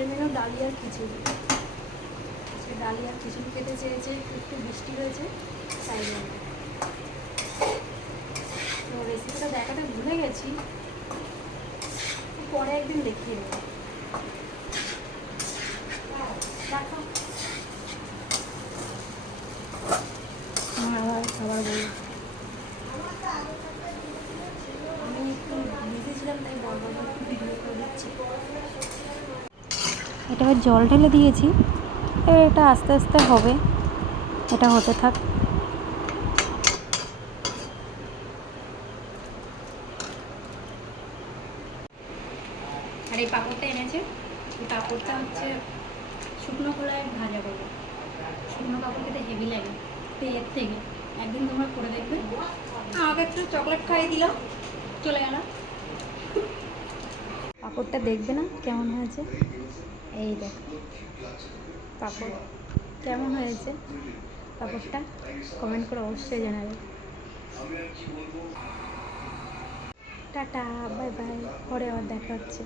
রাতের মেনু ডালিয়ার খিচুড়ি। আজকে ডালিয়ার খিচুড়ি খেতে চেয়েছে, একটু বৃষ্টি হয়েছে তাই জন্য। তো রেসিপিটা দেখাতে ভুলে গেছি, পরে একদিন দেখিয়ে দেবো। দেখো আবার খাবার বলি, আমি একটু বিজি ছিলাম তাই বড় একটু ভিডিও করে দিচ্ছি। এটা জল ঢেলে দিয়েছি, এবার এটা আস্তে আস্তে হবে, এটা হতে থাক। আর এই পাঁপড়টা এনেছে, এই পাঁপড়টা হচ্ছে শুকনো খোলায় ভাজা করবো। শুকনো পাঁপড় খেতে হেভি লাগে তেলের থেকে, একদিন তোমরা করে দেখবে। আমাকে একটু চকলেট খাইয়ে দিলাম, চলে গেল। পাঁপড়টা দেখবে না কেমন হয়েছে, এই দেখো পাঁপড় কেমন হয়েছে। পাঁপড়টা কমেন্ট করে অবশ্যই জানাবে। টাটা, বাই বাই, পরে আবার দেখা হচ্ছে।